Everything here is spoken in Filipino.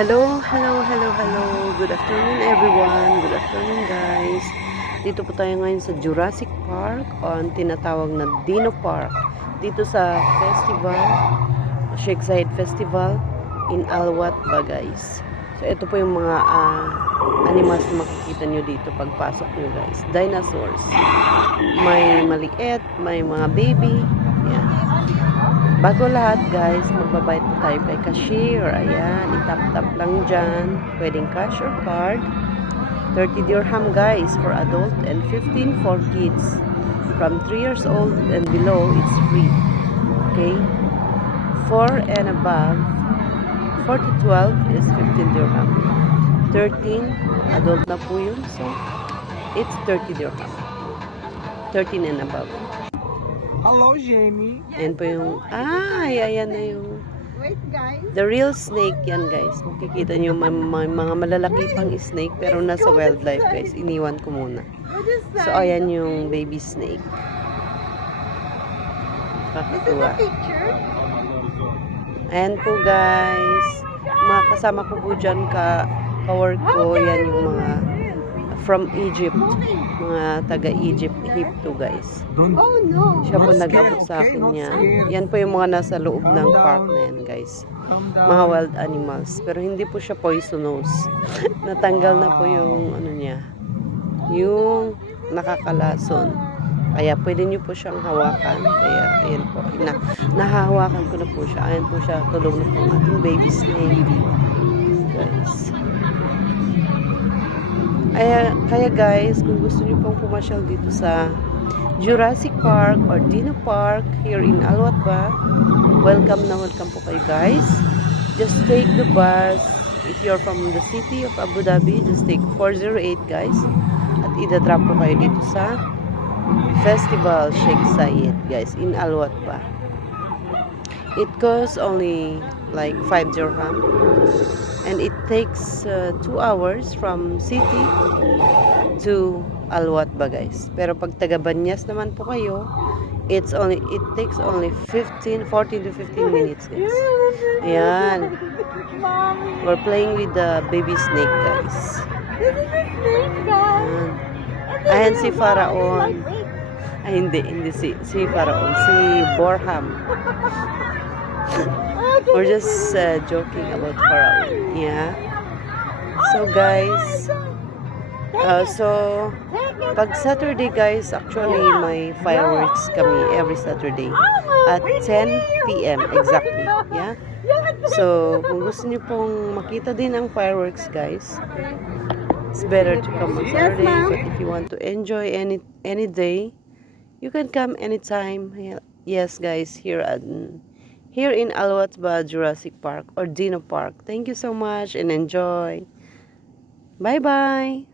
Hello. Good afternoon everyone. Good afternoon guys. Dito po tayo ngayon sa Jurassic Park on tinatawag na Dino Park. Dito sa festival, Sheikh Zayed Festival in Alwat ba guys. So ito po yung mga animals na makikita nyo dito pagpasok nyo guys. Dinosaurs. May maliit, may mga baby. Yan. Bago lahat guys, magbabayad po tayo kay cashier. Ayan, itap-tap lang dyan. Pwedeng cash or card. 30 dirham guys for adult and 15 for kids. From 3 years old and below, it's free. Okay? 4 and above, 4 to 12 is 15 dirham. 13, adult na po yun. So, it's 30 dirham. 13 and above. Hello, Jamie. Ayan po yung, ayan na yung, Wait, guys. the real snake yan guys. Makikita nyo may mga malalaki pang snake pero nasa wildlife guys. Iniwan ko muna. What is that? So, ayan yung baby snake. This is Kakatuwa. a picture. Ayan po guys. Mga kasama ko po dyan ka-work ko. Yan yung mga from Egypt. Mga taga-Egypt, Egypto guys. Oh, no. Siya po Not nag-abot scared, sa okay? akin Not niya. scared. Yan po yung mga nasa loob ng park na yan guys. Mga wild animals. Pero hindi po siya poisonous. Natanggal na po yung ano niya. Yung nakakalason. Kaya pwede niyo po siyang hawakan. Kaya ayan po. Nahahawakan ko na po siya. Ayan po siya. Tulog na po ang ating baby snake. Guys. Kaya guys, kung gusto niyo pong pumasyal dito sa Jurassic Park or Dino Park here in Alwat ba, welcome po kayo guys. Just take the bus. If you're from the city of Abu Dhabi, just take 408 guys. At idadrop po kayo dito sa Festival Sheikh Zayed guys in Alwat ba. It costs only like 5 dirham. And it takes 2 hours from city to Alwat ba guys. Pero pag taga Banyas naman po kayo, it takes only 14 to 15 minutes guys. Ayan. Mommy. We're playing with the baby snake guys. This is a snake, guys. Ayan. And this Ayan is si a Pharaon. wait. Ay hindi si Pharaon, si Borham. We're just joking about Pharaon. Yeah. So guys, so pag Saturday guys, actually may fireworks kami every Saturday at 10 p.m. exactly. Yeah. So kung gusto niyo pong makita din ang fireworks guys, it's better to come on Saturday. But if you want to enjoy any day, you can come anytime. Yes guys, here in Alwat ba Jurassic Park or Dino Park. Thank you so much and enjoy. Bye bye.